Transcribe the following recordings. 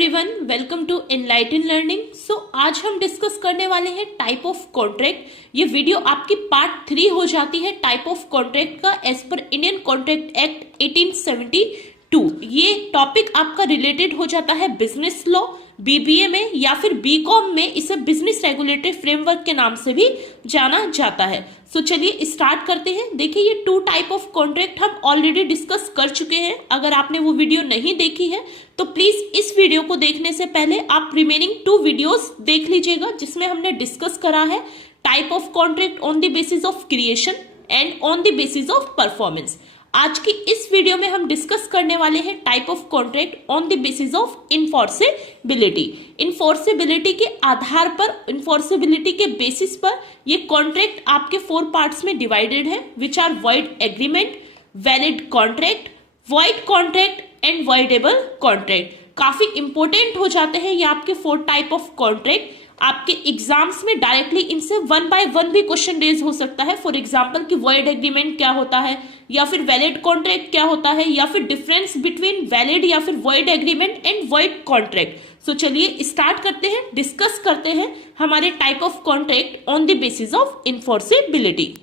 Everyone, welcome to enlighten learning. So आज हम discuss करने वाले हैं टाइप ऑफ कॉन्ट्रैक्ट। ये वीडियो आपकी पार्ट 3 हो जाती है टाइप ऑफ कॉन्ट्रैक्ट का as per Indian contract act 1872। ये टॉपिक आपका रिलेटेड हो जाता है बिजनेस लॉ, बीबीए में या फिर बीकॉम में इसे बिजनेस रेगुलेटरी फ्रेमवर्क के नाम से भी जाना जाता है। सो चलिए स्टार्ट करते हैं। देखिए, ये 2 टाइप ऑफ कॉन्ट्रैक्ट हम ऑलरेडी डिस्कस कर चुके हैं। अगर आपने वो वीडियो नहीं देखी है तो प्लीज इस वीडियो को देखने से पहले आप रिमेनिंग 2 वीडियोस देख लीजिएगा, जिसमें हमने डिस्कस करा है type of contract on the basis of creation and on the basis of performance. आज की इस वीडियो में हम डिस्कस करने वाले हैं type of contract on the basis of enforceability. Enforceability के आधार पर, इन्फोर्सेबिलिटी के बेसिस पर ये कॉन्ट्रैक्ट आपके 4 पार्ट्स में डिवाइडेड है, which are void agreement, valid contract, void contract and voidable contract. काफी इंपॉर्टेंट हो जाते हैं ये आपके 4 टाइप ऑफ कॉन्ट्रैक्ट। आपके एग्जाम्स में डायरेक्टली इनसे 1 बाय 1 भी क्वेश्चन रेज हो सकता है। फॉर एग्जांपल कि वॉइड एग्रीमेंट क्या होता है, या फिर वैलिड कॉन्ट्रैक्ट क्या होता है, या फिर डिफरेंस बिटवीन वैलिड या फिर void agreement and void contract. So चलिए स्टार्ट करते हैं, डिस्कस करते हैं हमारे type of contract on the basis of enforceability.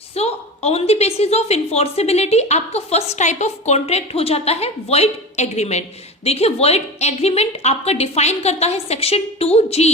So on the basis of enforceability आपका फर्स्ट टाइप ऑफ कॉन्ट्रैक्ट हो जाता है वॉइड एग्रीमेंट। देखिए, वॉइड एग्रीमेंट आपका डिफाइन करता है section 2G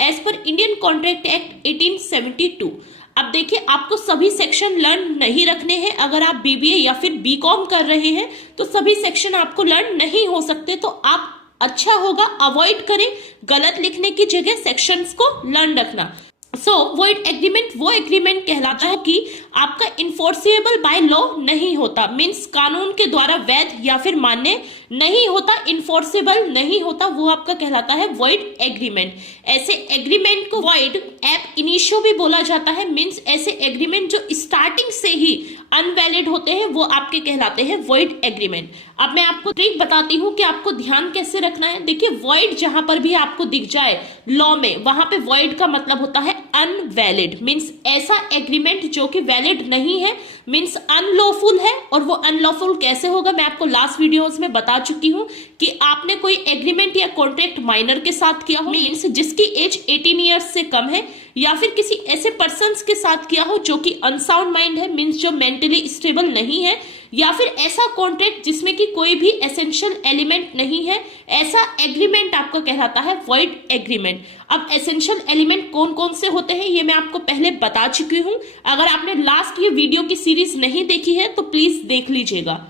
as per Indian contract act 1872। अब देखिए, आपको सभी सेक्शन लर्न नहीं रखने हैं। अगर आप बीबीए या फिर बीकॉम कर रहे हैं तो सभी सेक्शन आपको लर्न नहीं हो सकते, तो आप अच्छा होगा अवॉइड करें गलत लिखने की जगह सेक्शंस को लर्न रखना। सो वॉइड एग्रीमेंट वो एग्रीमेंट कहलाता है कि आपका इन्फोर्सेबल बाय लॉ नहीं होता, मीन्स कानून के द्वारा वैध या फिर मान्य नहीं होता, इन्फोर्सेबल नहीं होता, वो आपका कहलाता है वॉइड एग्रीमेंट। ऐसे एग्रीमेंट को वॉइड एब इनिशियो भी बोला जाता है, मीन्स ऐसे एग्रीमेंट जो स्टार्टिंग से ही अनवैलिड होते हैं वो आपके कहलाते हैं वॉइड एग्रीमेंट। अब मैं आपको ट्रिक बताती हूँ कि आपको ध्यान कैसे रखना है। देखिए, वॉइड जहां पर भी आपको दिख जाए लॉ में, वहां पे वॉइड का मतलब होता है अनवैलिड, मीन्स ऐसा एग्रीमेंट जो कि वैलिड नहीं है, मीन्स अनलॉफुल है। और वो अनलॉफुल कैसे होगा, मैं आपको लास्ट वीडियोस में बता चुकी हूं कि आपने कोई एग्रीमेंट या कॉन्ट्रैक्ट माइनर के साथ किया हो, मीन्स जिसकी एज 18 ईयर्स से कम है, या फिर किसी ऐसे पर्सन्स के साथ किया हो जो कि अनसाउंड माइंड है, मीन्स जो मेंटली स्टेबल नहीं है, या फिर ऐसा कॉन्ट्रैक्ट जिसमें कि कोई भी एसेंशियल एलिमेंट नहीं है, ऐसा एग्रीमेंट आपका कहलाता है वॉइड एग्रीमेंट। अब एसेंशियल एलिमेंट कौन कौन से होते हैं ये मैं आपको पहले बता चुकी हूं। अगर आपने लास्ट ये वीडियो की सीरीज नहीं देखी है तो प्लीज देख लीजिएगा।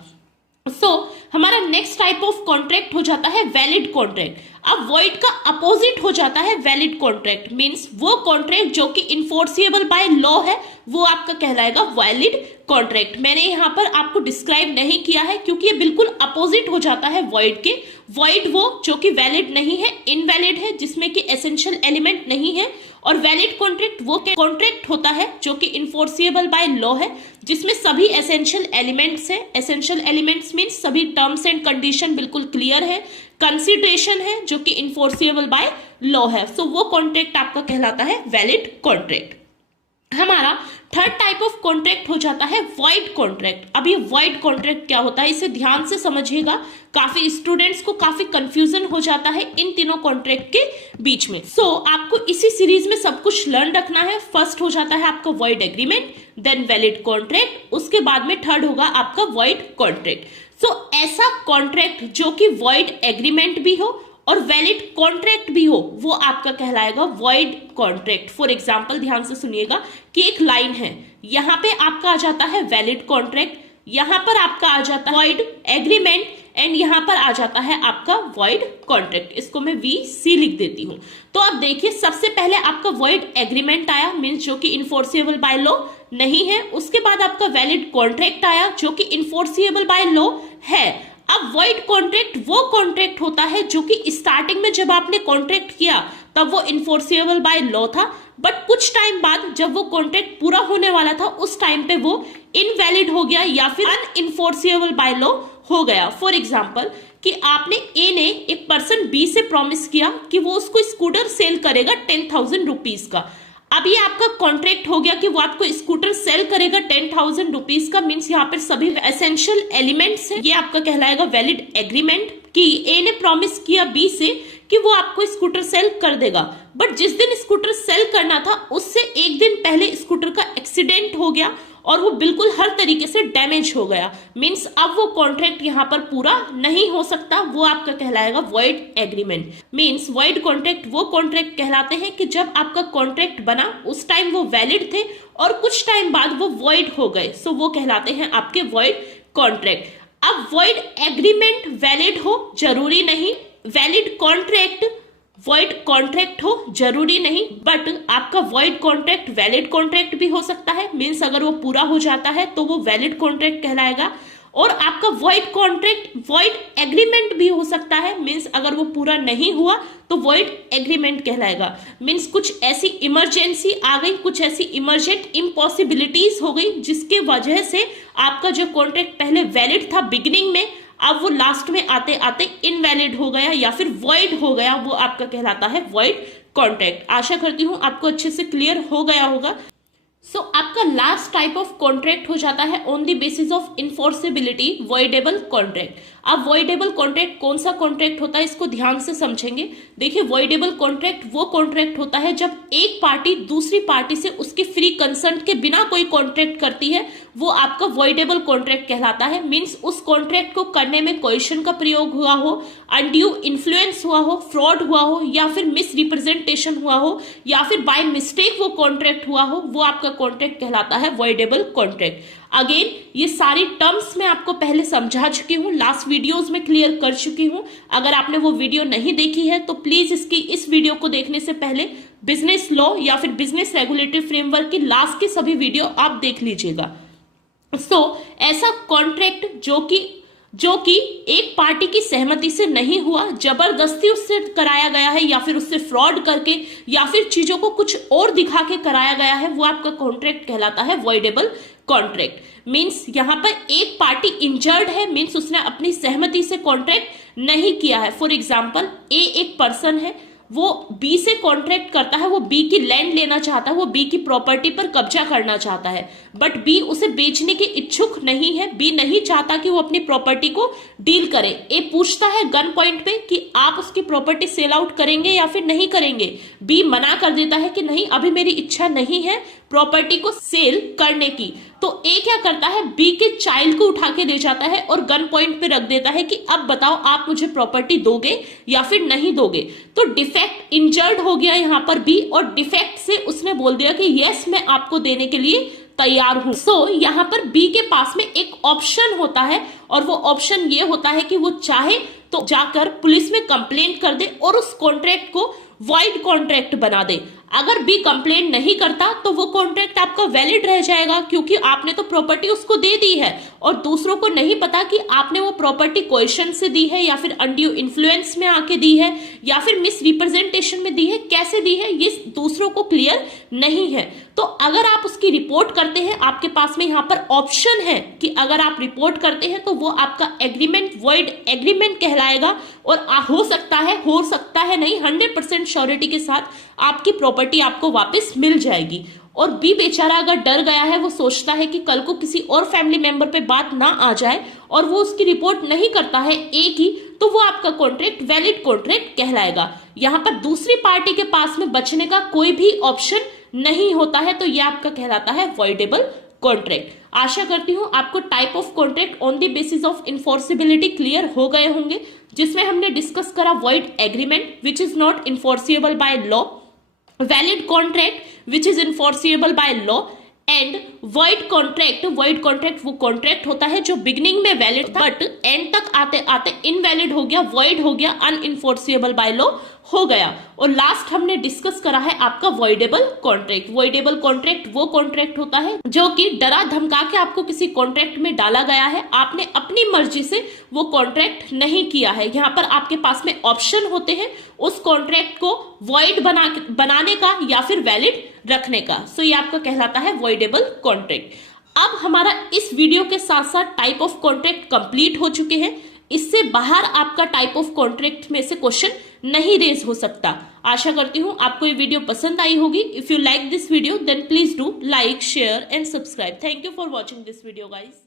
हमारा नेक्स्ट टाइप ऑफ कॉन्ट्रैक्ट हो जाता है वैलिड कॉन्ट्रैक्ट। अब वॉइड का अपोजिट हो जाता है वैलिड कॉन्ट्रैक्ट, मींस वो कॉन्ट्रैक्ट जो कि इन्फोर्सेबल बाय लॉ है वो आपका कहलाएगा वैलिड कॉन्ट्रैक्ट। मैंने यहाँ पर आपको डिस्क्राइब नहीं किया है क्योंकि ये बिल्कुल अपोजिट हो जाता है वॉइड के। वॉइड वो जो कि वैलिड नहीं है, इनवैलिड है, जिसमें कि एसेंशियल एलिमेंट नहीं है। और वैलिड कॉन्ट्रैक्ट वो कॉन्ट्रैक्ट होता है जो कि इन्फोर्सेबल बाय लॉ है, जिसमें सभी एसेंशियल एलिमेंट्स है। एसेंशियल एलिमेंट्स मींस सभी टर्म्स एंड कंडीशन बिल्कुल क्लियर है, कंसिडरेशन है जो कि इन्फोर्सेबल बाय लॉ है। सो वो कॉन्ट्रैक्ट आपका कहलाता है वैलिड कॉन्ट्रैक्ट। हमारा थर्ड टाइप ऑफ कॉन्ट्रैक्ट हो जाता है वॉइड कॉन्ट्रैक्ट। अब ये वॉइड कॉन्ट्रैक्ट क्या होता है इसे ध्यान से समझिएगा, काफी स्टूडेंट्स को काफी कंफ्यूजन हो जाता है इन तीनों कॉन्ट्रैक्ट के बीच में। आपको इसी सीरीज में सब कुछ लर्न रखना है। फर्स्ट हो जाता है आपका void agreement, then valid contract, उसके बाद में थर्ड होगा आपका वॉइड कॉन्ट्रैक्ट। ऐसा कॉन्ट्रैक्ट जो कि वॉइड एग्रीमेंट भी हो और वैलिड कॉन्ट्रैक्ट भी हो वो आपका कहलाएगा वॉइड कॉन्ट्रैक्ट। फॉर एग्जांपल ध्यान से सुनिएगा कि एक लाइन है, यहाँ पे आपका आ जाता है वैलिड कॉन्ट्रैक्ट, यहाँ पर आपका आ जाता है वॉइड एग्रीमेंट एंड यहाँ पर आ जाता है आपका वॉइड कॉन्ट्रैक्ट। इसको मैं VC लिख देती हूँ। तो अब देखिए, सबसे पहले आपका वॉइड एग्रीमेंट आया, मीन्स जो कि इन्फोर्सेबल बाय लॉ नहीं है। उसके बाद आपका वैलिड कॉन्ट्रैक्ट आया जो कि इन्फोर्सेबल बाय लॉ है। अब वॉइड कॉन्ट्रैक्ट वो कॉन्ट्रैक्ट होता है जो कि स्टार्टिंग में जब आपने कॉन्ट्रैक्ट किया तब वो इन्फोर्सेबल बाय लॉ था, बट कुछ टाइम बाद जब वो कॉन्ट्रैक्ट पूरा होने वाला था उस टाइम पे वो इनवैलिड हो गया या फिर अनइन्फोर्सेबल बाय लॉ हो गया। फॉर एग्जाम्पल कि आपने ए ने एक पर्सन बी से प्रॉमिस किया कि वो उसको स्कूटर सेल करेगा 10,000 रुपीज का। अब ये आपका कॉन्ट्रैक्ट हो गया कि वो आपको स्कूटर सेल करेगा 10,000 रुपीज का, मीन्स यहाँ पर सभी एसेंशियल एलिमेंट्स है, ये आपका कहलाएगा वैलिड एग्रीमेंट कि ए ने प्रॉमिस किया बी से कि वो आपको स्कूटर सेल कर देगा, बट जिस दिन स्कूटर सेल करना था उससे एक दिन पहले स्कूटर का एक्सीडेंट हो गया और वो बिल्कुल हर तरीके से डैमेज हो गया। मींस अब वो कॉन्ट्रैक्ट यहाँ पर पूरा नहीं हो सकता, वो आपका कहलाएगा void agreement. Means void contract वो कॉन्ट्रैक्ट कहलाते हैं कि जब आपका कॉन्ट्रैक्ट बना उस टाइम वो वैलिड थे और कुछ टाइम बाद वो वॉइड हो गए, सो वो कहलाते हैं आपके वॉइड कॉन्ट्रैक्ट। अब वॉइड एग्रीमेंट वैलिड हो जरूरी नहीं, वैलिड कॉन्ट्रैक्ट वॉइड कॉन्ट्रैक्ट हो जरूरी नहीं, बट आपका वॉइड कॉन्ट्रैक्ट वैलिड कॉन्ट्रैक्ट भी हो सकता है। मींस अगर वो पूरा हो जाता है तो वो वैलिड कॉन्ट्रैक्ट कहलाएगा, और आपका वॉइड कॉन्ट्रैक्ट वॉइड एग्रीमेंट भी हो सकता है। मींस अगर वो पूरा नहीं हुआ तो वॉइड एग्रीमेंट कहलाएगा। मींस कुछ ऐसी इमरजेंसी आ गई, कुछ ऐसी इमरजेंट इम्पॉसिबिलिटीज हो गई जिसके वजह से आपका जो कॉन्ट्रैक्ट पहले वैलिड था बिगिनिंग में, अब वो लास्ट में आते आते इनवैलिड हो गया या फिर वॉइड हो गया, वो आपका कहलाता है वॉइड कॉन्ट्रैक्ट। आशा करती हूं आपको अच्छे से क्लियर हो गया होगा। सो आपका लास्ट टाइप ऑफ कॉन्ट्रैक्ट हो जाता है on the basis of enforceability voidable contract. अब वॉइडेबल कॉन्ट्रैक्ट कौन सा कॉन्ट्रैक्ट होता है इसको ध्यान से समझेंगे। देखिए, वॉइडेबल कॉन्ट्रैक्ट वो कॉन्ट्रैक्ट होता है जब एक पार्टी दूसरी पार्टी से उसके फ्री कंसेंट के बिना कोई कॉन्ट्रैक्ट करती है, वो आपका वॉइडेबल कॉन्ट्रैक्ट कहलाता है। मींस उस कॉन्ट्रैक्ट को करने में कोएशन का प्रयोग हुआ हो, अनड्यू इन्फ्लुएंस हुआ हो, फ्रॉड हुआ हो, या फिर मिस रिप्रेजेंटेशन हुआ हो, या फिर बाय मिस्टेक वो कॉन्ट्रैक्ट हुआ हो, वो आपका कॉन्ट्रैक्ट कहलाता है वॉइडेबल कॉन्ट्रैक्ट। अगेन ये सारी टर्म्स मैं आपको पहले समझा चुकी हूँ, लास्ट वीडियोस में क्लियर कर चुकी हूँ। अगर आपने वो वीडियो नहीं देखी है तो प्लीज इस वीडियो को देखने से पहले बिजनेस लॉ या फिर बिजनेस रेगुलेटरी फ्रेमवर्क की लास्ट के सभी वीडियो आप देख लीजिएगा। ऐसा कॉन्ट्रैक्ट जो कि एक पार्टी की सहमति से नहीं हुआ, जबरदस्ती उससे कराया गया है या फिर उससे फ्रॉड करके या फिर चीजों को कुछ और दिखा के कराया गया है, वो आपका कॉन्ट्रैक्ट कहलाता है वॉइडेबल कॉन्ट्रैक्ट। मींस यहां पर एक पार्टी इंजर्ड है, मींस उसने अपनी सहमति से कॉन्ट्रैक्ट नहीं किया है। फॉर एग्जाम्पल, ए एक पर्सन है, वो बी से कॉन्ट्रैक्ट करता है, वो बी की लैंड लेना चाहता है, वो बी की प्रॉपर्टी पर कब्जा करना चाहता है, बट बी उसे बेचने के इच्छुक नहीं है। बी नहीं चाहता कि वो अपनी प्रॉपर्टी को डील करे। ए पूछता है गन पॉइंट पे कि आप उसकी प्रॉपर्टी सेल आउट करेंगे या फिर नहीं करेंगे। बी मना कर देता है कि नहीं, अभी मेरी इच्छा नहीं है प्रॉपर्टी को सेल करने की। तो ए क्या करता है, बी के चाइल्ड को उठा के ले जाता है और गन पॉइंट पे रख देता है कि अब बताओ आप मुझे प्रॉपर्टी दोगे या फिर नहीं दोगे। तो डिफेक्ट इंजर्ड हो गया यहाँ पर बी, और डिफेक्ट से उसने बोल दिया कि यस मैं आपको देने के लिए तैयार हूं। सो यहाँ पर बी के पास में एक ऑप्शन होता है, और वो ऑप्शन ये होता है कि वो चाहे तो जाकर पुलिस में कंप्लेंट कर दे और उस कॉन्ट्रैक्ट को वॉइड कॉन्ट्रैक्ट बना दे। अगर बी कंप्लेंट नहीं करता तो वो कॉन्ट्रैक्ट आपका वैलिड रह जाएगा, क्योंकि आपने तो प्रॉपर्टी उसको दे दी है और दूसरों को नहीं पता कि आपने वो प्रॉपर्टी कोएशन से दी है या फिर अनड्यू इन्फ्लुएंस में आके दी है या फिर मिस रिप्रेजेंटेशन में दी है, कैसे दी है ये दूसरों को क्लियर नहीं है। तो अगर आप उसकी रिपोर्ट करते हैं, आपके पास में यहाँ पर ऑप्शन है कि अगर आप रिपोर्ट करते हैं तो वो आपका एग्रीमेंट वॉइड एग्रीमेंट कहलाएगा, और हो सकता है नहीं, 100% श्योरिटी के साथ आपकी प्रॉपर्टी आपको वापस मिल जाएगी। और बी बेचारा अगर डर गया है, वो सोचता है कि कल को किसी और फैमिली मेंबर पे बात ना आ जाए, और वो उसकी रिपोर्ट नहीं करता है ए की, तो वो आपका कॉन्ट्रैक्ट वैलिड कॉन्ट्रैक्ट कहलाएगा। यहाँ पर दूसरी पार्टी के पास में बचने का कोई भी ऑप्शन नहीं होता है, तो ये आपका कहलाता है वॉइडेबल कॉन्ट्रैक्ट। आशा करती हूँ आपको type of contract on the basis of enforceability clear हो गए होंगे, जिसमें हमने डिस्कस करा void agreement which is not enforceable by law, valid contract which is enforceable by law, and void contract वो कॉन्ट्रैक्ट होता है जो बिगिनिंग में वैलिड था बट एंड तक आते आते इनवैलिड हो गया, वॉइड हो गया, अनइन्फोर्सिएबल बाय लॉ हो गया। और लास्ट हमने डिस्कस करा है आपका वॉइडेबल कॉन्ट्रैक्ट। वॉइडेबल कॉन्ट्रैक्ट वो कॉन्ट्रैक्ट होता है जो कि डरा धमका के आपको किसी कॉन्ट्रैक्ट में डाला गया है, आपने अपनी मर्जी से वो कॉन्ट्रैक्ट नहीं किया है। यहाँ पर आपके पास में ऑप्शन होते हैं उस कॉन्ट्रैक्ट को वॉइड बनाने का या फिर वैलिड रखने का। सो ये आपका कहलाता है वॉइडेबल कॉन्ट्रैक्ट। अब हमारा इस वीडियो के साथ साथ टाइप ऑफ कॉन्ट्रैक्ट कंप्लीट हो चुके हैं। इससे बाहर आपका टाइप ऑफ कॉन्ट्रैक्ट में से क्वेश्चन नहीं रेज हो सकता। आशा करती हूँ आपको ये वीडियो पसंद आई होगी। If you like this video then please do like, share and subscribe. Thank you for watching this video guys.